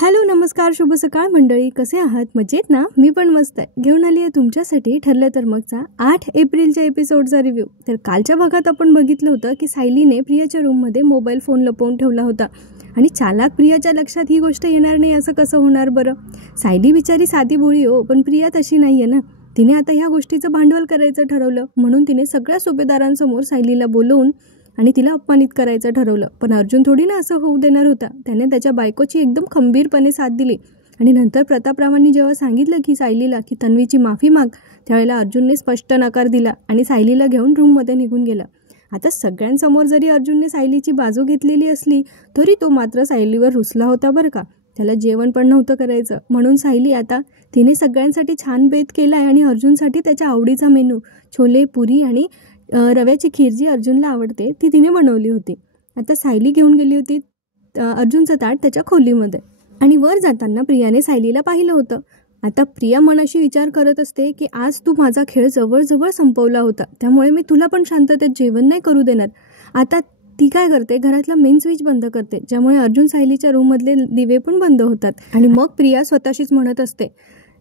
Hello नमस्कार शुभ सकाळ मंडळी, कसे आहात? मजेत ना? मी पण मस्त आहे. घेऊन आली आहे तुमच्यासाठी ठरलं तर मगचा 8 एप्रिलच्या एपिसोडचा रिव्ह्यू. तर कालच्या भागात आपण बघितलं होतं की सायलीने प्रियाच्या रूममध्ये मोबाईल फोन लपवून ठेवला होता आणि चालाक प्रियाच्या लक्षात ही गोष्ट येणार नाही असं कसं होणार बरं? सायली बिचारी साधी भोळी हो, पण प्रिया तशी नाही आहे ना. तिने आता ह्या गोष्टीचं भांडवल करायचं ठरवलं, म्हणून तिने सगळ्या सुभेदारांसमोर सायलीला बोलवून आणि तिला अपमानित करायचं ठरवलं. पण अर्जुन थोडी ना असं होऊ देणार होता. त्याने त्याच्या बायकोची एकदम खंबीरपणे साथ दिली आणि नंतर प्रतापरावांनी जेव्हा सांगितलं की सायलीला की तन्वीची माफी माग, त्यावेळेला अर्जुनने स्पष्ट नकार दिला आणि सायलीला घेऊन रूममध्ये निघून गेला. आता सगळ्यांसमोर जरी अर्जुनने सायलीची बाजू घेतलेली असली तरी तो मात्र सायलीवर रुसला होता बरं का. त्याला जेवण पण नव्हतं करायचं, म्हणून सायली आता तिने सगळ्यांसाठी छान बेत केला आहे आणि अर्जुनसाठी त्याच्या आवडीचा मेनू छोले पुरी आणि रव्याची खीर जी अर्जुनला आवडते ती तिने बनवली होती. आता सायली घेऊन गेली होती अर्जुनचं ताट त्याच्या खोलीमध्ये आणि वर जाताना प्रियाने सायलीला पाहिलं होतं. आता प्रिया मनाशी विचार करत असते की आज तू माझा खेळ जवळजवळ संपवला होता, त्यामुळे मी तुला पण शांततेत जेवण नाही करू देणार. आता ती काय करते, घरातला मेन स्विच बंद करते, ज्यामुळे अर्जुन सायलीच्या रूममधले दिवे पण बंद होतात. आणि मग प्रिया स्वतःशीच म्हणत असते,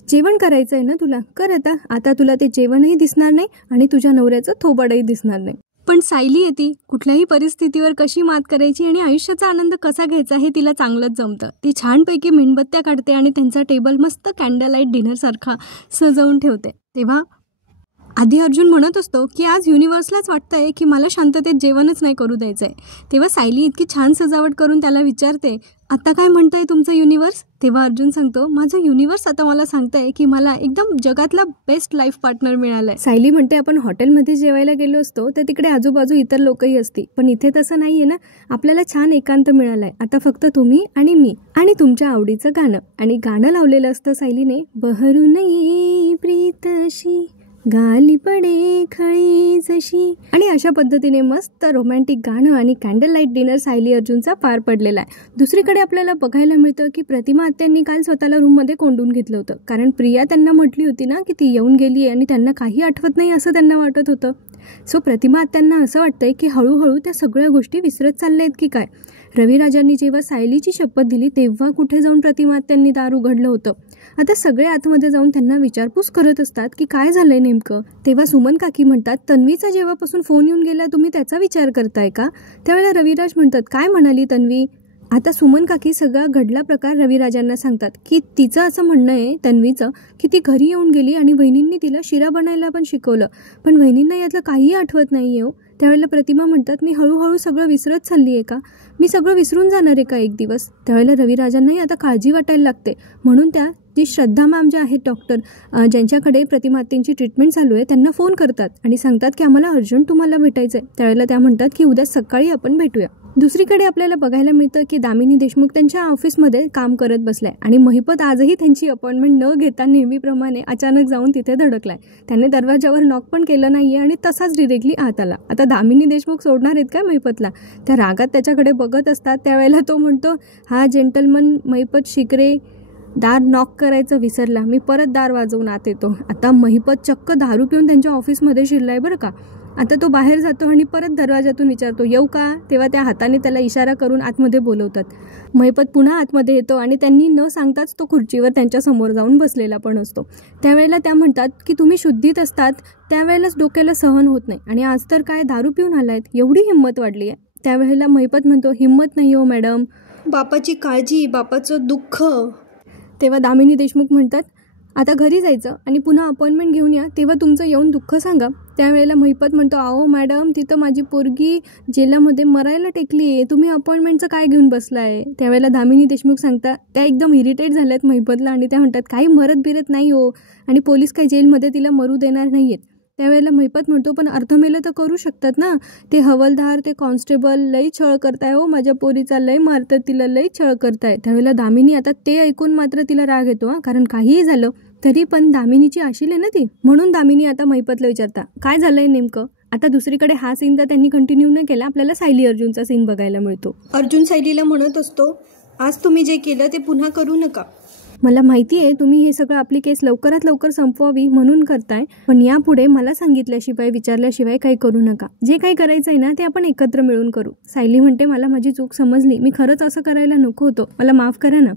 जेवण करायचं आहे ना तुला, कर आता तुला ते जेवणही दिसणार नाही आणि तुझ्या नवऱ्याचं थोबाडही दिसणार नाही. पण सायली येते, कुठल्याही परिस्थितीवर कशी मात करायची आणि आयुष्याचा आनंद कसा घ्यायचा हे तिला चांगलंच जमतं. ती छानपैकी मेणबत्त्या काढते आणि त्यांचा टेबल मस्त कॅन्डल लाईट डिनरसारखा सजवून ठेवते. तेव्हा आधी अर्जुन म्हणत असतो की आज युनिव्हर्सलाच वाटतंय की मला शांततेत जेवणच नाही करू द्यायचं आहे. तेव्हा सायली इतकी छान सजावट करून त्याला विचारते, आता काय म्हणतंय तुमचं युनिव्हर्स? तेव्हा अर्जुन सांगतो, माझं युनिव्हर्स आता मला सांगतंय की मला एकदम जगातला बेस्ट लाईफ पार्टनर मिळालाय. सायली म्हणते, आपण हॉटेलमध्ये जेवायला गेलो असतो तर तिकडे आजूबाजू इतर लोकही असती, पण इथे तसं नाहीये ना. आपल्याला छान एकांत मिळालाय. आता फक्त तुम्ही आणि मी आणि तुमच्या आवडीचं गाणं. आणि गाणं लावलेलं असतं सायलीने, बहरून येई प्रीतशी गाली पडे खळी जशी. आणि अशा पद्धतीने मस्त रोमॅन्टिक गाणं आणि कॅन्डल लाईट डिनर सायली अर्जुनचा पार पडलेला आहे. दुसरीकडे आपल्याला बघायला मिळतं की प्रतिमा आत्यांनी काल स्वतःला रूममध्ये कोंडून घेतलं होतं, कारण प्रिया त्यांना म्हटली होती ना की ती येऊन गेली आहे आणि त्यांना काही आठवत नाही असं त्यांना वाटत होतं. सो प्रतिमा आत्यांना असं वाटतंय की हळूहळू त्या सगळ्या गोष्टी विसरत चालल्या आहेत की काय. रविराजांनी जेव्हा सायलीची शपथ दिली तेव्हा कुठे जाऊन प्रतिमा आत्यांनी दार उघडलं होतं. आता सगळे आतमध्ये जाऊन त्यांना विचारपूस करत असतात की काय झालंय नेमकं. तेव्हा सुमन काकी म्हणतात, तन्वीचा जेव्हापासून फोन येऊन गेला तुम्ही त्याचा विचार करताय का? त्यावेळेला रविराज म्हणतात, काय म्हणाली तन्वी? आता सुमन काकी सगळा घडला प्रकार रविराजांना सांगतात की तिचं असं म्हणणं आहे तन्वीचं की ती घरी येऊन गेली आणि वहिनींनी तिला शिरा बनायला पण शिकवलं, पण वहिनींना यातलं काहीही आठवत नाही आहे हो. त्यावेळेला प्रतिमा म्हणतात, मी हळूहळू सगळं विसरत चालली आहे का? मी सगळं विसरून जाणार आहे का एक दिवस? त्यावेळेला रविराजांनाही आता काळजी वाटायला लागते, म्हणून त्या जी श्रद्धा मॅम ज्या आहेत डॉक्टर, ज्यांच्याकडे प्रतिमा आत्यांची ट्रीटमेंट चालू आहे, त्यांना फोन करतात आणि सांगतात की आम्हाला अर्जंट तुम्हाला भेटायचं आहे. त्यावेळेला त्या म्हणतात की उद्या सकाळी आपण भेटूया. दुसरीकडे आपल्याला बघायला मिळतं की दामिनी देशमुख त्यांच्या ऑफिसमध्ये काम करत बसलाय आणि महिपत आजही त्यांची अपॉइंटमेंट न घेता नेहमीप्रमाणे अचानक जाऊन तिथे धडकलाय. त्याने दरवाजावर नॉक पण केलं नाहीये आणि तसाच डिरेक्टली आत आला. आता दामिनी देशमुख सोडणार आहेत का महिपतला? त्या रागात त्याच्याकडे बघत असतात. त्यावेळेला तो म्हणतो, हा जेंटलमन महिपत शिकरे, दार नॉक करायचं विसरला, मी परत दार वाजवून आत येतो. आता महिपत चक्क दारू पिऊन त्यांच्या ऑफिसमध्ये शिरलाय बरं का. आता तो बाहेर जातो आणि परत दरवाजातून विचारतो, येऊ का? तेव्हा त्या हाताने त्याला इशारा करून आतमध्ये बोलवतात. महिपत पुन्हा आतमध्ये येतो आणि त्यांनी न सांगताच तो खुर्चीवर त्यांच्या समोर जाऊन बसलेला पण असतो. त्यावेळेला त्या म्हणतात की तुम्ही शुद्धीत असतात त्यावेळेलाच डोक्याला सहन होत नाही आणि आज तर काय दारू पिऊन आलायत, एवढी हिंमत वाढली आहे. त्यावेळेला महिपत म्हणतो, हिंमत नाही हो मॅडम, बापाची काळजी, बापाचं दुःख. तेव्हा दामिनी देशमुख म्हणतात, आता घरी जायचं आणि पुन्हा अपॉइंटमेंट घेऊन या, तेव्हा तुमचं येऊन दुःख सांगा. त्यावेळेला महिपत म्हणतो, आओ मॅडम, तिथं माझी पोरगी जेलामध्ये मरायला टेकली आहे, तुम्ही अपॉइंटमेंटचं काय घेऊन बसलाय? त्यावेळेला दामिनी देशमुख सांगतात, त्या एकदम इरिटेट झाल्यात महिपतला आणि त्या म्हणतात, काही मरत बिरत नाही हो आणि पोलीस काही जेलमध्ये तिला मरू देणार नाही आहेत. त्यावेळेला महिपत म्हणतो, पण अर्थमेलं तर करू शकतात ना, ते हवलदार, ते कॉन्स्टेबल लई छळ करताय हो, माझ्या पोरीचा लई मारतात, तिला लई छळ करताय. त्यावेळेला दामिनी, आता ते ऐकून मात्र तिला राग येतो, कारण काहीही झालं तरी पण दामिनीची आशील आहे ना ती, म्हणून दामिनी आता महिपतला विचारता, काय झालंय नेमकं? आता दुसरीकडे हा सीन तर त्यांनी कंटिन्यू न केला, आपल्याला सायली अर्जुनचा सीन बघायला मिळतो. अर्जुन सायलीला म्हणत असतो, आज तुम्ही जे केलं ते पुन्हा करू नका. मला माहिती आहे तुम्ही हे सगळं आपली केस लवकरात लवकर संपवावी म्हणून करताय, पण यापुढे मला सांगितल्याशिवाय विचारल्याशिवाय काही करू नका. जे काही करायचं आहे ना ते आपण एकत्र मिळून करू. सायली म्हणते मला माझी चूक समजली, मी खरंच असं करायला नको होतं, मला माफ करा ना.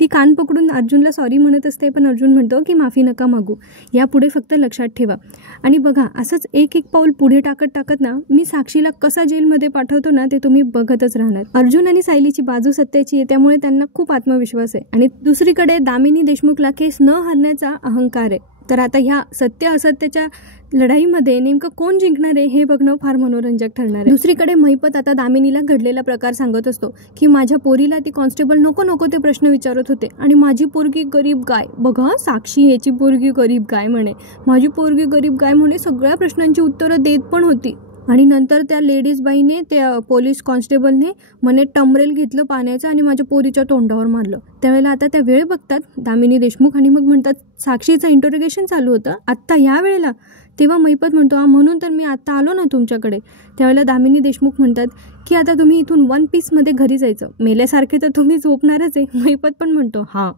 ती कान पकडून अर्जुनला सॉरी म्हणत असते, पण अर्जुन म्हणतो की माफी नका मागू, यापुढे फक्त लक्षात ठेवा. आणि बघा असंच एक एक पाऊल पुढे टाकत ना मी साक्षीला कसा जेलमध्ये पाठवतो ना ते तुम्ही बघतच राहणार. अर्जुन आणि सायलीची बाजू सत्याची आहे, त्यामुळे त्यांना खूप आत्मविश्वास आहे. आणि दुसरीकडे दामिनी देशमुखला केस न हरण्याचा अहंकार आहे. तर आता ह्या सत्य असत्याच्या लढाईमध्ये नेमकं कोण जिंकणार आहे हे बघणं फार मनोरंजक ठरणार आहे. दुसरीकडे महिपत आता दामिनीला घडलेला प्रकार सांगत असतो की माझ्या पोरीला ती कॉन्स्टेबल नको ते प्रश्न विचारत होते आणि माझी पोरगी गरीब गाय. बघा साक्षी ह्याची पोरगी गरीब गाय म्हणे, माझी पोरगी गरीब गाय म्हणे, सगळ्या प्रश्नांची उत्तरं देत पण होती. आणि नंतर त्या लेडीज बाईने त्या पोलीस कॉन्स्टेबलने म्हणे टमरेल घेतलं पाण्याचं आणि माझ्या पोरीच्या तोंडावर मारलं. त्यावेळेला आता त्या वेळ बघतात दामिनी देशमुख आणि मग म्हणतात साक्षीचं इंटरोगेशन चालू होतं आत्ता ह्या वेळेला. तेव्हा महिपत म्हणतो म्हणून तर मी आत्ता आलो ना तुमच्याकडे. त्यावेळेला दामिनी देशमुख म्हणतात की आता तुम्ही इथून 1 pieceमध्ये घरी जायचं, मेल्यासारखे तर तुम्ही झोपणारच आहे. महिपत पण म्हणतो हां.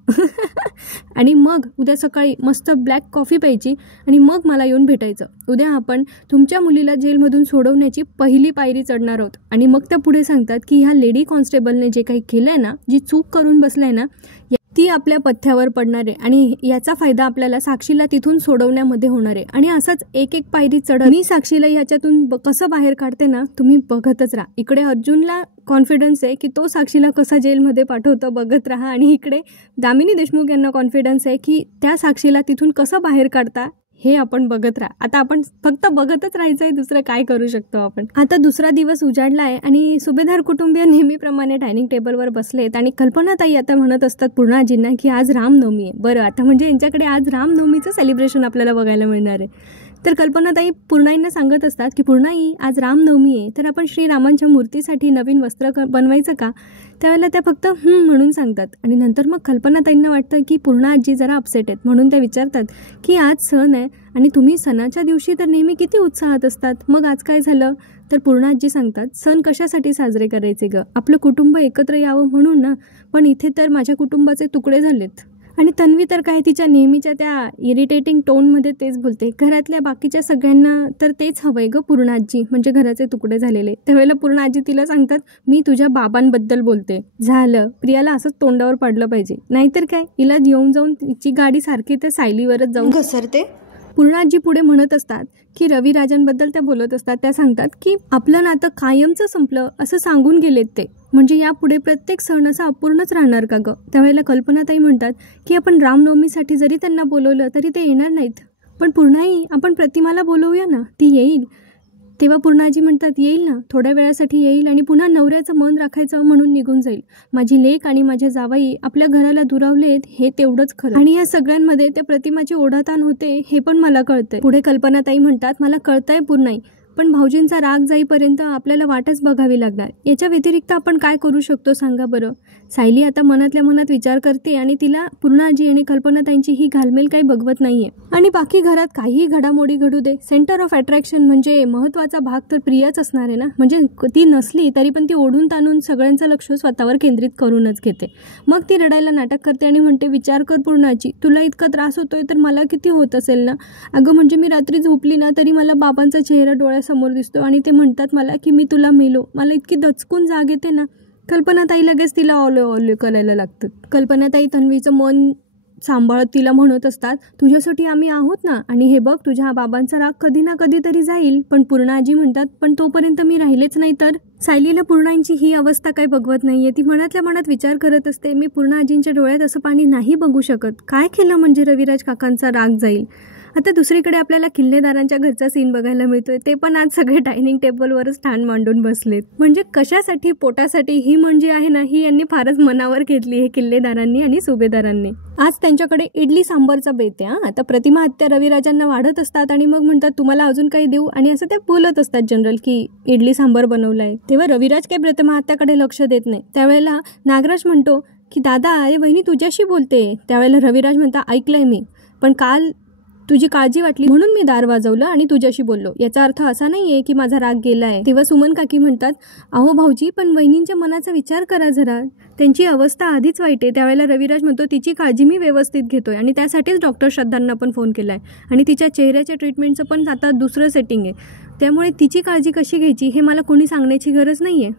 आणि मग उद्या सकाळी मस्त ब्लॅक कॉफी प्यायची आणि मग मला येऊन भेटायचं. उद्या आपण तुमच्या मुलीला जेलमधून सोडवण्याची पहिली पायरी चढणार आहोत. आणि मग त्या पुढे सांगतात की ह्या लेडी कॉन्स्टेबलने जे काही केलं आहे ना, जी चूक करून बसलाय ना ती आपल्या पथ्यावर पडणार आहे आणि याचा फायदा आपल्याला साक्षीला तिथून सोडवण्यामध्ये होणार आहे. आणि असंच एक एक पायरी चढत मी साक्षीला याच्यातून कसं बाहेर काढते ना तुम्ही बघतच राहा. इकडे अर्जुनला कॉन्फिडन्स आहे की तो साक्षीला कसा जेलमध्ये पाठवतो बघत राहा, आणि इकडे दामिनी देशमुख यांना कॉन्फिडन्स आहे की त्या साक्षीला तिथून कसं बाहेर काढता हे आपण बघत राहा. आता आपण फक्त बघतच राहायचं आहे, दुसरं काय करू शकतो आपण. आता दुसरा दिवस उजाडला आहे आणि सुभेदार कुटुंबीय नेहमीप्रमाणे डायनिंग टेबलवर बसलेत आणि कल्पनाताई आता म्हणत असतात पूर्णाजींना की आज रामनवमी आहे. बरं आता म्हणजे यांच्याकडे आज रामनवमीचं सेलिब्रेशन आपल्याला बघायला मिळणार आहे. तर कल्पनाताई पूर्णाईंना सांगत असतात की पूर्णाई आज रामनवमी आहे, तर आपण श्रीरामांच्या मूर्तीसाठी नवीन वस्त्र बनवायचं का. त्यावेळेला त्या फक्त म्हणून सांगतात. आणि नंतर मग कल्पनाताईंना वाटतं की पूर्णा आजी जरा अपसेट आहेत, म्हणून त्या विचारतात की आज सण आहे आणि तुम्ही सणाच्या दिवशी तर नेहमी किती उत्साहात असतात, मग आज काय झालं. तर पूर्णा आजी सांगतात सण कशासाठी साजरे करायचे ग, आपलं कुटुंब एकत्र यावं म्हणून ना, पण इथे तर माझ्या कुटुंबाचे तुकडे झालेत. आणि तन्वी तर काय तिच्या नेहमीच्या त्या इरिटेटिंग टोनमध्ये तेच बोलते, घरातल्या बाकीच्या सगळ्यांना तर तेच हवंय ग पूर्णाजी, म्हणजे घराचे तुकडे झालेले. त्यावेळेला पूर्णाजी तिला सांगतात मी तुझ्या बाबांबद्दल बोलते. झालं प्रियाला असंच तोंडावर पडलं पाहिजे, नाहीतर काय हिला येऊन जाऊन तिची गाडी सारखी त्या सायलीवरच जाऊन घसरते. पूर्णाजी पुढे म्हणत असतात की रविराजांबद्दल त्या बोलत असतात. त्या सांगतात की आपलं नातं कायमचं संपलं असं सांगून गेलेत ते, म्हणजे यापुढे प्रत्येक सण असा अपूर्णच राहणार का ग. त्यावेळेला कल्पनाताई म्हणतात की आपण रामनवमीसाठी जरी त्यांना बोलवलं तरी ते येणार नाहीत. पण पूर्णाई आपण प्रतिमाला बोलवूया ना, ती येईल. तेव्हा पूर्णाजी म्हणतात येईल ना, थोड्या वेळासाठी येईल आणि पुन्हा नवऱ्याचं मन राखायचं म्हणून निघून जाईल. माझी लेक आणि माझ्या जावाई आपल्या घराला दुरावलेत हे तेवढंच खरं, आणि या सगळ्यांमध्ये त्या प्रतिमाची ओढाताण होते हे पण मला कळतंय. पुढे कल्पनाताई म्हणतात मला कळतंय पूर्णाई, पण भाऊजींचा राग जाईपर्यंत आपल्याला वाटच बघावी लागणार. याच्या व्यतिरिक्त आपण काय करू शकतो सांगा बरं. सायली आता मनातल्या मनात विचार करते आणि तिला पूर्णाजी आणि कल्पनाताईंची ही घालमेल काही बघवत नाहीये. आणि बाकी घरात काहीही घडामोडी घडू दे, सेंटर ऑफ अट्रॅक्शन म्हणजे महत्वाचा भाग तर प्रियाच असणार आहे ना. म्हणजे ती नसली तरी पण ती ओढून ताणून सगळ्यांचं लक्ष स्वतःवर केंद्रित करूनच घेते. मग ती रडायला नाटक करते आणि म्हणते विचार कर पूर्णाजी, तुला इतका त्रास होतोय तर मला किती होत असेल ना. अगं म्हणजे मी रात्री झोपली ना तरी मला बाबांचा चेहरा डोळ्यासमोर दिसतो आणि ते म्हणतात मला की मी तुला मेलो. मला इतकी दचकून जाग येते ना. कल्पनाताई लगेच तिला ऑले करायला लागतात. कल्पनाताई तन्वीचं मन सांभाळत तिला म्हणत असतात तुझ्यासाठी आम्ही आहोत ना, आणि हे बघ तुझ्या बाबांचा राग कधी ना कधी तरी जाईल. पण पूर्णाजी म्हणतात पण तोपर्यंत मी राहिलेच नाही तर. सायलीला पूर्णांची ही अवस्था काही बघवत नाहीये. ती मनातल्या मनात विचार करत असते मी पूर्णाजींच्या डोळ्यात असं पाणी नाही बघू शकत. काय केलं म्हणजे रविराज काकांचा राग जाईल. आता दुसरीकडे आपल्याला किल्लेदारांच्या घरचा सीन बघायला मिळतोय. ते पण आज सगळे डायनिंग टेबलवरच ठाण मांडून बसलेत. म्हणजे कशासाठी, पोटासाठी. ही म्हणजे आहे ना, ही यांनी फारच मनावर घेतली आहे किल्लेदारांनी आणि सुभेदारांनी. आज त्यांच्याकडे इडली सांबारचा बेत आहे. आता प्रतिमा हत्या रविराजांना वाढत असतात आणि मग म्हणतात तुम्हाला अजून काही देऊ, आणि असं ते बोलत असतात जनरल की इडली सांबार बनवलाय. तेव्हा रविराज काही प्रतिमा हत्याकडे लक्ष देत नाही. त्यावेळेला नागराज म्हणतो की दादा अरे वहिनी तुझ्याशी बोलते. त्यावेळेला रविराज म्हणता ऐकलंय मी, पण काल तुझी काळजी वाटली म्हणून मी दार वाजवलं आणि तुझ्याशी बोललो. याचा अर्थ असा नाहीये की माझा राग गेलाय. तेव्हा सुमन काकी म्हणतात, अहो भाऊजी, पण वहिनींच्या मनाचा विचार करा जरा. त्यांची अवस्था आधीच वाईट आहे. त्यावेळेला रविराज म्हणतो, तिची काळजी मी व्यवस्थित घेतोय आणि त्यासाठीच डॉक्टर श्रद्धांना पण फोन केलाय आणि तिच्या चेहऱ्याच्या ट्रीटमेंटचं पण आता दुसरं सेटिंग आहे. त्यामुळे तिची काळजी कशी घ्यायची हे मला कोणी सांगण्याची गरज नाहीये.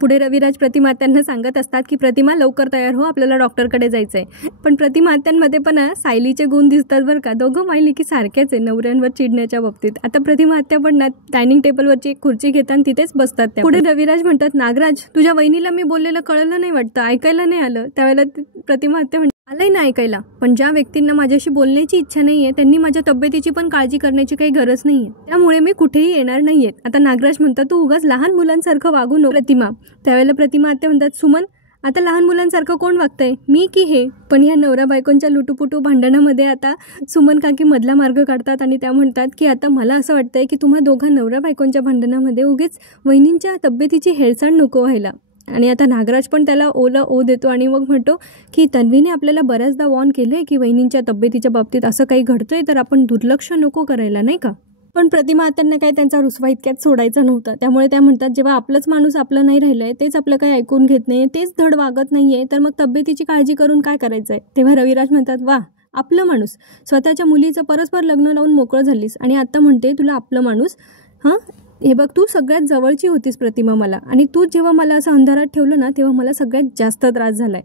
पुढे रविराज प्रतिमात्यांना सांगत असतात की प्रतिमा लवकर तयार हो, आपल्याला डॉक्टरकडे जायचं आहे. पण प्रतिमात्यांमध्ये पण सायलीचे गुण दिसतात बरं का. दोघं मायलिकी सारख्याच आहे नवऱ्यांवर चिडण्याच्या बाबतीत. आता प्रतिमात्या पण ना डायनिंग टेबलवरची एक खुर्ची घेतात आणि तिथेच बसतात. पुढे रविराज म्हणतात, नागराज, तुझ्या वहिनीला मी बोललेलं कळलं नाही वाटतं, ऐकायला नाही आलं. त्यावेळेला प्रतिमात्या म्हणतात, आलंय ना ऐकायला, पण ज्या व्यक्तींना माझ्याशी बोलण्याची इच्छा नाहीये त्यांनी माझ्या तब्येतीची पण काळजी करण्याची काही गरज नाहीये. त्यामुळे मी कुठेही येणार नाहीयेत. आता नागराज म्हणतात, तू उगाच लहान मुलांसारखं वागू नको प्रतिमा. त्यावेळेला प्रतिमा आत्या म्हणतात, सुमन, आता लहान मुलांसारखं कोण वागतंय, मी की हे? पण ह्या नवरा बायकोंच्या लुटूपुटू भांडणामध्ये आता सुमन काकी मधला मार्ग काढतात आणि त्या म्हणतात की आता मला असं वाटतंय की तुम्हा दोघा नवरा बायकोंच्या भांडणामध्ये उगीच वहिनींच्या तब्येतीची हेळसांड नको व्हायला. आणि आता नागराज पण त्याला ओ देतो आणि मग म्हणतो की तन्वीने आपल्याला बऱ्याचदा वॉर्न केलंय की वहिनींच्या तब्येतीच्या बाबतीत असं काही घडतंय तर आपण दुर्लक्ष नको करायला, नाही का? पण प्रतिमा त्यांना काही त्यांचा रुसवा इतक्यात सोडायचा नव्हता. त्यामुळे त्या म्हणतात, जेव्हा आपलंच माणूस आपलं नाही राहिलंय, तेच आपलं काही ऐकून घेत नाही, तेच धड वागत नाहीये, तर मग तब्येतीची काळजी करून काय करायचंय? तेव्हा रविराज म्हणतात, वा, आपलं माणूस, स्वतःच्या मुलीचं परस्पर लग्न लावून मोकळं झालीस आणि आता म्हणते तुला आपलं माणूस. हां, हे बघ, तू सगळ्यात जवळची होतीस प्रतिमा मला, आणि तू जेव्हा मला असं अंधारात ठेवलं ना तेव्हा मला सगळ्यात जास्त त्रास झालाय.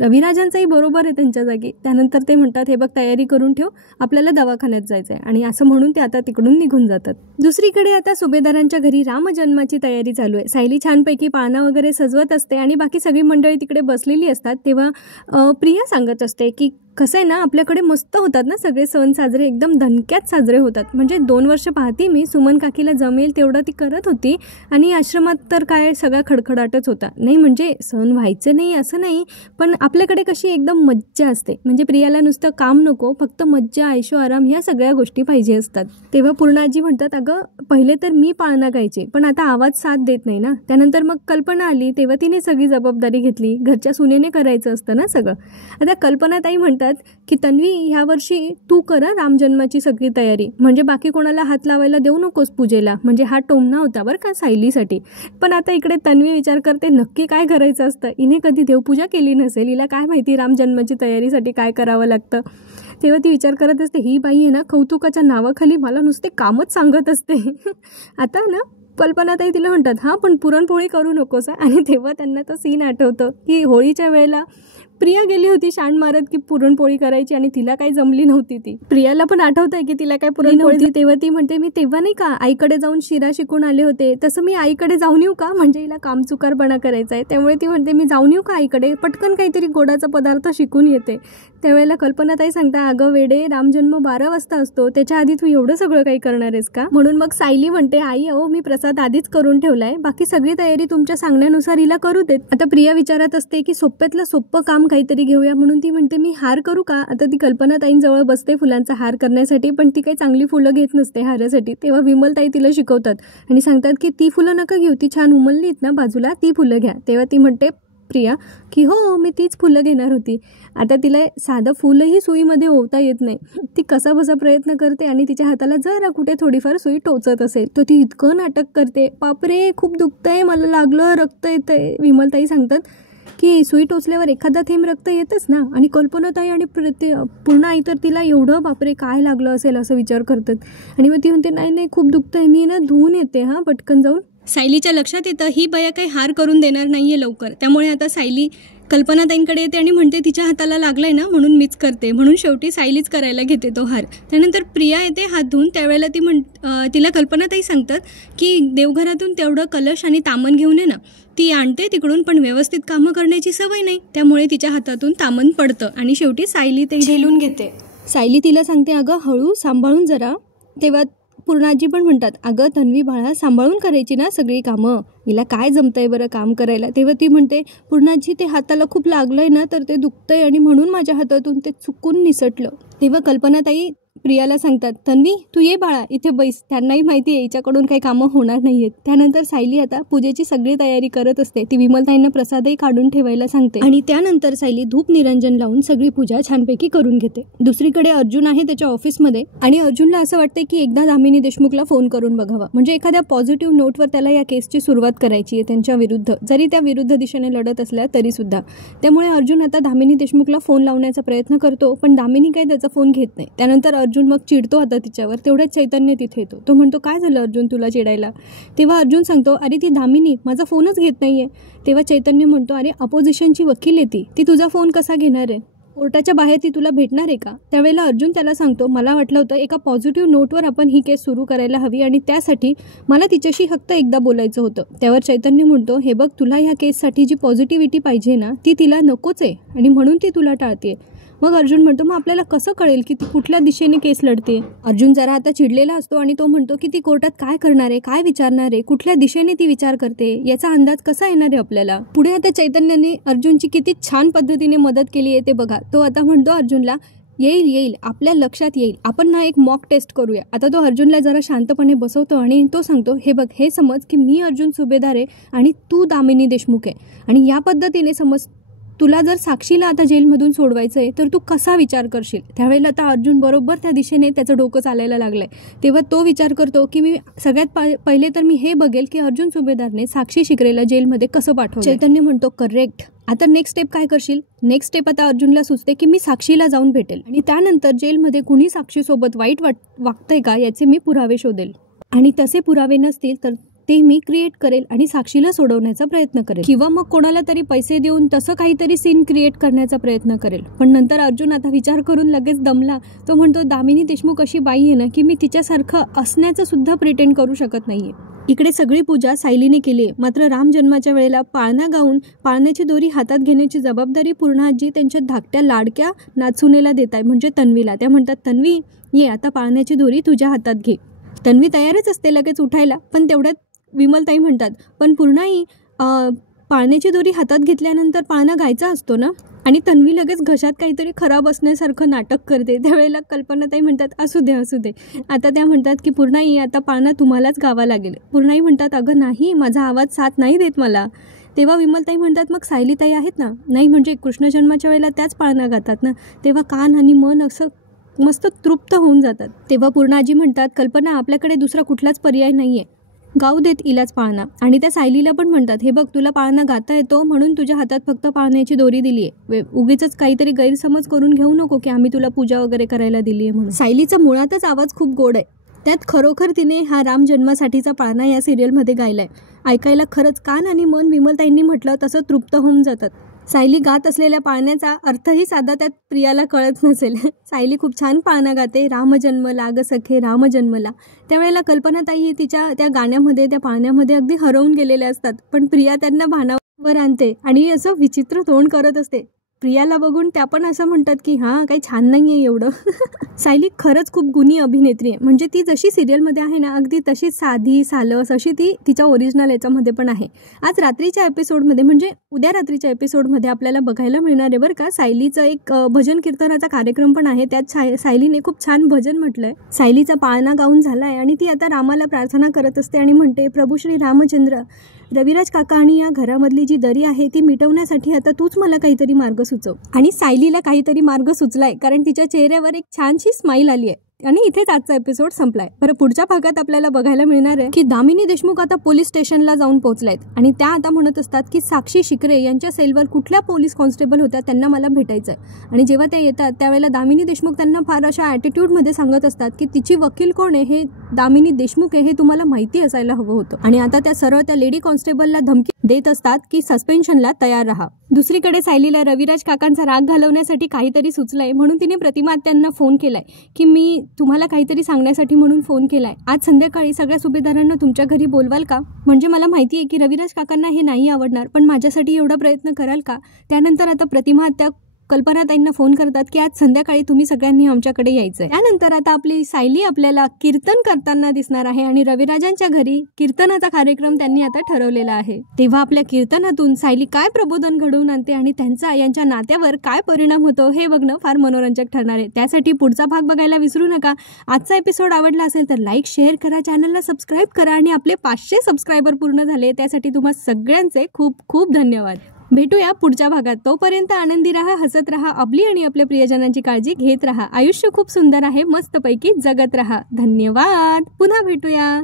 रविराजांचाही बरोबर आहे त्यांच्या जागी. त्यानंतर ते म्हणतात, हे बघ, तयारी करून ठेव, आपल्याला दवाखान्यात जायचं आहे. आणि असं म्हणून ते आता तिकडून निघून जातात. दुसरीकडे आता सुभेदारांच्या घरी रामजन्माची तयारी चालू आहे. सायली छानपैकी पाळणा वगैरे सजवत असते आणि बाकी सगळी मंडळी तिकडे बसलेली असतात. तेव्हा प्रिया सांगत असते की कसं आहे ना, आपल्याकडे मस्त होतात ना सगळे सण साजरे, एकदम दणक्यात साजरे होतात. म्हणजे 2 वर्ष पाहती मी, सुमन काकीला जमेल तेवढं ती करत होती आणि आश्रमात तर काय सगळा खडखडाटच होता. नाही म्हणजे सण व्हायचं नाही असं नाही, पण आपल्याकडे कशी एकदम मज्जा असते. म्हणजे प्रियाला नुसतं काम नको, फक्त मज्जा, ऐशो आराम ह्या सगळ्या गोष्टी पाहिजे असतात. तेव्हा पूर्णाजी म्हणतात, अगं पहिले तर मी पाळणा गायचे, पण आता आवाज साथ देत नाही ना. त्यानंतर मग कल्पना आली, तेव्हा तिने सगळी जबाबदारी घेतली. घरच्या सुनेने करायचं असतं ना सगळं. आता कल्पनाताई म्हणतात की तन्वी, ह्या वर्षी तू कर रामजन्माची सगळी तयारी, म्हणजे बाकी कोणाला हात लावायला देऊ नकोस पूजेला. म्हणजे हा टोमणा होता बरं का सायलीसाठी. पण आता इकडे तन्वी विचार करते, नक्की काय करायचं असतं? हिने कधी देवपूजा केली नसेल, हिला काय माहिती रामजन्माची तयारीसाठी काय करावं लागतं. तेव्हा ती विचार करत असते, ही बाई आहे ना कौतुकाच्या नावाखाली मला नुसते कामच सांगत असते. आता ना कल्पनाताई तिला म्हणतात, हां पण पुरणपोळी करू नकोस. आणि तेव्हा त्यांना तो सीन आठवतं की होळीच्या वेळेला प्रिया गेली होती शाण मारत की पुरणपोळी करायची आणि तिला काही जमली नव्हती. ती प्रियाला पण आठवत आहे की तिला काय पुरणपोळी नव्हती. तेव्हा ती म्हणते, मी तेव्हा नाही का आईकडे जाऊन शिरा शिकून आले होते, तसं मी आईकडे जाऊन येऊ का? म्हणजे हिला कामचुकारपणा करायचा आहे. त्यामुळे ती म्हणते, मी जाऊन येऊ का आईकडे, पटकन काहीतरी गोडाचा पदार्थ शिकून येते. त्यावेळेला कल्पनाताई सांगता, अगं वेडे, रामजन्म 12 वाजता असतो, त्याच्या आधी तू एवढं सगळं काही करणार आहेस का? म्हणून मग सायली म्हणते, आई अहो मी प्रसाद आधीच करून ठेवलाय, बाकी सगळी तयारी तुमच्या सांगण्यानुसार हिला करू देत. आता प्रिया विचारत असते की सोप्यातलं सोप्पं काम काहीतरी घेऊया, म्हणून ती म्हणते, मी हार करू का? आता ती कल्पनाताईंजवळ बसते फुलांचा हार करण्यासाठी, पण ती काही चांगली फुलं घेत नसते हारासाठी. तेव्हा विमलताई तिला शिकवतात आणि सांगतात की ती फुलं नका घेऊ, ती छान उमललीत ना बाजूला, ती फुलं घ्या. तेव्हा ती म्हणते प्रिया की हो, मी तीच फुलं घेणार होती. आता तिला साधं फुलही सुईमध्ये ओवता येत नाही. ती कसाबसा प्रयत्न करते आणि तिच्या हाताला जरा कुठे थोडीफार सुई टोचत असेल तर ती इतकं नाटक करते, बापरे खूप दुखतंय, मला लागलं, रक्त येतंय. विमलताई सांगतात की सुई टोचल्यावर एखादा थेंब रक्त येतच ना. आणि कल्पनाताई आणि पूर्ण आई तर तिला एवढं बापरे काय लागलं असेल असं विचार करतात. आणि मग ती म्हणते, नाही नाही खूप दुखतंय, मी ना धुवून येते हां पटकन जाऊन. सायलीच्या लक्षात येतं ही बया काही हार करून देणार नाहीये लवकर. त्यामुळे आता सायली कल्पनाताईंकडे येते आणि म्हणते, तिच्या हाताला लागलाय ना म्हणून मीच करते. म्हणून शेवटी सायलीच करायला घेते तो हार. त्यानंतर प्रिया येते हात धुवून. त्यावेळेला तिला कल्पनाताई सांगतात की देवघरातून तेवढं कलश आणि तामण घेऊन ये ना. ती आणते तिकडून, पण व्यवस्थित कामं करण्याची सवय नाही, त्यामुळे तिच्या हातातून तामण पडतं आणि शेवटी सायली ते झेलून घेते. सायली तिला सांगते, अगं हळू, सांभाळून जरा. तेव्हा पूर्णाजी पण म्हणतात, अगं तन्वी बाळा, सांभाळून करायची ना सगळी कामं, हिला काय जमतंय बरं काम करायला. तेव्हा ती म्हणते, पूर्णाजी ते हाताला खूप लागलंय ना तर ते दुखतंय आणि म्हणून माझ्या हातातून ते चुकून निसटलं. तेव्हा कल्पनाताई प्रियाला सांगतात, तन्वी तू ये बाळा इथे बैस. त्यांनाही माहिती आहे हिच्याकडून काही कामं होणार नाहीयेत. त्यानंतर सायली आता पूजेची सगळी तयारी करत असते. ती विमलताईंना प्रसादही काढून ठेवायला सांगते आणि त्यानंतर सायली धूप निरंजन लावून सगळी पूजा छानपैकी करून घेते. दुसरीकडे अर्जुन आहे त्याच्या ऑफिसमध्ये आणि अर्जुनला असं वाटतंय की एकदा दामिनी देशमुखला फोन करून बघावा, म्हणजे एखाद्या पॉझिटिव्ह नोटवर त्याला या केसची सुरुवात करायची आहे त्यांच्या विरुद्ध, जरी त्या विरुद्ध दिशेने लढत असल्या तरी सुद्धा. त्यामुळे अर्जुन आता दामिनी देशमुखला फोन लावण्याचा प्रयत्न करतो, पण दामिनी काही त्याचा फोन घेत नाही. त्यानंतर अर्जुन मग चिडतो आता तिच्यावर. तेवढ्याच चैतन्य तिथे येतो. तो म्हणतो, काय झालं अर्जुन तुला चिडायला? तेव्हा अर्जुन सांगतो, अरे ती दामिनी माझा फोनच घेत नाहीये. तेव्हा चैतन्य म्हणतो, अरे अपोजिशनची वकील आहे ती तुझा फोन कसा घेणार आहे? कोर्टाच्या बाहेर ती तुला भेटणार आहे का? त्यावेळेला अर्जुन त्याला सांगतो, मला वाटलं होतं एका पॉझिटिव्ह नोटवर आपण ही केस सुरू करायला हवी आणि त्यासाठी मला तिच्याशी फक्त एकदा बोलायचं होतं. त्यावर चैतन्य म्हणतो, हे बघ तुला ह्या केससाठी जी पॉझिटिव्हिटी पाहिजे ना ती तिला नकोच आहे आणि म्हणून ती तुला टाळते. मग अर्जुन म्हणतो, मग आपल्याला कसं कळेल की ती कुठल्या दिशेने केस लढते? अर्जुन जरा आता चिडलेला असतो आणि तो म्हणतो की ती कोर्टात काय करणार आहे, काय विचारणार आहे, कुठल्या दिशेने ती विचार करते याचा अंदाज कसा येणार आहे आपल्याला? पुढे आता चैतन्याने अर्जुनची किती छान पद्धतीने मदत केली आहे ते बघा. तो आता म्हणतो अर्जुनला, येईल आपल्या लक्षात येईल, आपण ना एक मॉक टेस्ट करूया. आता तो अर्जुनला जरा शांतपणे बसवतो आणि तो सांगतो, हे बघ हे समज की मी अर्जुन सुभेदार आहे आणि तू दामिनी देशमुख आहे आणि या पद्धतीने समज तुला जर साक्षीला आता जेलमधून सोडवायचं आहे तर तू कसा विचार करशील? त्यावेळेला आता अर्जुन बरोबर त्या दिशेने त्याचं डोकं चालायला लागलंय. तेव्हा तो विचार करतो की मी सगळ्यात पहिले तर मी हे बघेल की अर्जुन सुभेदारने साक्षी शिकरेला जेलमध्ये कसं पाठवलं. चैतन्य म्हणतो, करेक्ट. आता नेक्स्ट स्टेप काय करशील? नेक्स्ट स्टेप आता अर्जुनला सुचते की मी साक्षीला जाऊन भेटेल आणि त्यानंतर जेलमध्ये कुणी साक्षीसोबत वाईट वागतंय का याचे मी पुरावे शोधेल आणि तसे पुरावे नसतील तर ते मी क्रिएट करेल आणि साक्षीला सोडवण्याचा प्रयत्न करेल किंवा मग कोणाला तरी पैसे देऊन तसं काहीतरी सीन क्रिएट करण्याचा प्रयत्न करेल. पण नंतर अर्जुन आता विचार करून लगेच दमला. तो म्हणतो, दामिनी देशमुख अशी बाई आहे ना की मी तिच्यासारखं असण्याचं सुद्धा प्रिटेंड करू शकत नाहीये. इकडे सगळी पूजा सायलीने केली, मात्र राम जन्माच्या वेळेला पाळणा गाऊन पाळण्याची दोरी हातात घेण्याची जबाबदारी पूर्णाजी त्यांच्या धाकट्या लाडक्या नाचुनेला देत आहे, म्हणजे तन्वीला. त्या म्हणतात, तन्वी ये आता पाळण्याची दोरी तुझ्या हातात घे. तन्वी तयारच असते लगेच उठायला, पण तेवढ्यात विमलताई म्हणतात, पण पूर्णाई पाळण्याची दोरी हातात घेतल्यानंतर पाळणा गायचा असतो ना? आणि तन्वी लगेच घशात काहीतरी खराब असण्यासारखं नाटक करते. त्यावेळेला कल्पनाताई म्हणतात, असू दे. आता त्या म्हणतात की पूर्णाई आता पाळणा तुम्हालाच गावा लागेल. पूर्णाई म्हणतात, अगं नाही, माझा आवाज साथ नाही देत मला. तेव्हा विमलताई म्हणतात, मग सायलीताई आहेत ना? नाही, म्हणजे कृष्णजन्माच्या वेळेला त्याच पाळणा गातात ना, तेव्हा कान आणि मन असं मस्त तृप्त होऊन जातात. तेव्हा पूर्णाजी म्हणतात, कल्पना आपल्याकडे दुसरा कुठलाच पर्याय नाहीये, गाऊ देत इलाच पाळणा. आणि त्या सायलीला पण म्हणतात, हे बघ तुला पाळणा गाता येतो म्हणून तुझ्या हातात फक्त पाळण्याची दोरी दिली आहे, उगीच काहीतरी गैरसमज करून घेऊ नको की आम्ही तुला पूजा वगैरे करायला दिली आहे म्हणून. सायलीचा मुळातच आवाज खूप गोड आहे, त्यात खरोखर तिने हा राम जन्मासाठीचा पाळणा या सिरियलमध्ये गायलाय. ऐकायला खरंच कान आणि मन विमलताईंनी म्हटलं तसं तृप्त होऊन जातात. सायली गात असलेल्या पाळण्याचा अर्थही साधा त्यात प्रियाला कळत नसेल. सायली खूप छान पाळणा गाते, रामजन्म लाग सखे रामजन्मला. त्यावेळेला कल्पनाताई तिच्या त्या गाण्यामध्ये त्या पाळण्यामध्ये अगदी हरवून गेलेल्या असतात, पण प्रिया त्यांना भानावर आणते आणि असं विचित्र तोंड करत असते. प्रियाला बघून त्या पण असं म्हणतात की हां काही छान नाही आहे एवढं. सायली खरंच खूप गुणी अभिनेत्री आहे, म्हणजे ती जशी सिरियलमध्ये आहे ना अगदी तशीच साधी सालस अशी ती तिच्या ओरिजिनल याच्यामध्ये पण आहे. आज रात्रीच्या एपिसोडमध्ये म्हणजे उद्या रात्रीच्या एपिसोडमध्ये आपल्याला बघायला मिळणार आहे बरं का, सायलीचं एक भजन कीर्तनाचा कार्यक्रम पण आहे, त्यात सायलीने खूप छान भजन म्हटलंय. सायलीचा पाळणा गाऊन झालाय आणि ती आता रामाला प्रार्थना करत असते आणि म्हणते, प्रभू श्री रामचंद्र, रविराज काका आणि या घरामधली जी दरी आहे ती मिटवण्यासाठी आता तूच मला काहीतरी मार्ग सुचव. आणि सायलीला काहीतरी मार्ग सुचलाय, कारण तिच्या चेहऱ्यावर एक छानशी स्माईल आली आहे. आणि इथेच आजचा एपिसोड संपलाय. बरं, पुढच्या भागात आपल्याला बघायला मिळणार आहे की दामिनी देशमुख आता पोलीस स्टेशनला जाऊन पोहोचलायत आणि त्या आता म्हणत असतात की साक्षी शिकरे यांच्या सेलवर कुठल्या पोलीस कॉन्स्टेबल होत्या त्यांना मला भेटायचं आहे. आणि जेव्हा ते येतात त्यावेळेला दामिनी देशमुख त्यांना फार अशा ॲटिट्यूडमध्ये सांगत असतात की तिची वकील कोण आहे, हे दामिनी देशमुख आहे हे तुम्हाला माहिती असायला हवं होतं. आणि आता त्या सरळ त्या लेडी कॉन्स्टेबलला धमकी देत असतात की सस्पेन्शनला तयार राहा. दुसरीकडे सायलीला रविराज काकांचा राग घालवण्यासाठी काहीतरी सुचलंय, म्हणून तिने प्रतिमा त्यांना फोन केलाय की मी तुम्हाला काहीतरी सांगण्यासाठी म्हणून फोन केलाय, आज संध्याकाळी सगळ्या सुभेदारांना तुमच्या घरी बोलवाल का? म्हणजे मला माहिती आहे की रविराज काकांना हे नाही आवडणार, पण माझ्यासाठी एवढा प्रयत्न कराल का? त्यानंतर आता प्रतिमा त्या कल्पना ताईंना फोन करतात की आज संध्याकाळी तुम्ही सगळ्यांनी आमच्याकडे यायचंय. त्यानंतर आता आपली सायली आपल्याला कीर्तन करताना दिसणार आहे आणि रविराजांच्या घरी कीर्तनाचा कार्यक्रम त्यांनी आता ठरवलेला आहे. तेव्हा आपल्या कीर्तनातून सायली काय प्रबोधन घडवून आणते आणि त्यांचा यांच्या नात्यावर काय परिणाम होतो हे बघणं फार मनोरंजक ठरणार आहे. त्यासाठी पुढचा भाग बघायला विसरू नका. आजचा एपिसोड आवडला असेल तर लाईक शेअर करा, चॅनलला सबस्क्राईब करा आणि आपले 500 सबस्क्रायबर पूर्ण झाले त्यासाठी तुम्हा सगळ्यांचे खूप खूप धन्यवाद. भेटूया पुढच्या भागात. तोपर्यंत आनंदी राहा, हसत राहा, आपली आणि आपल्या प्रियजनांची काळजी घेत राहा. आयुष्य खूप सुंदर आहे, मस्तपैकी जगत राहा. धन्यवाद. पुन्हा भेटूया.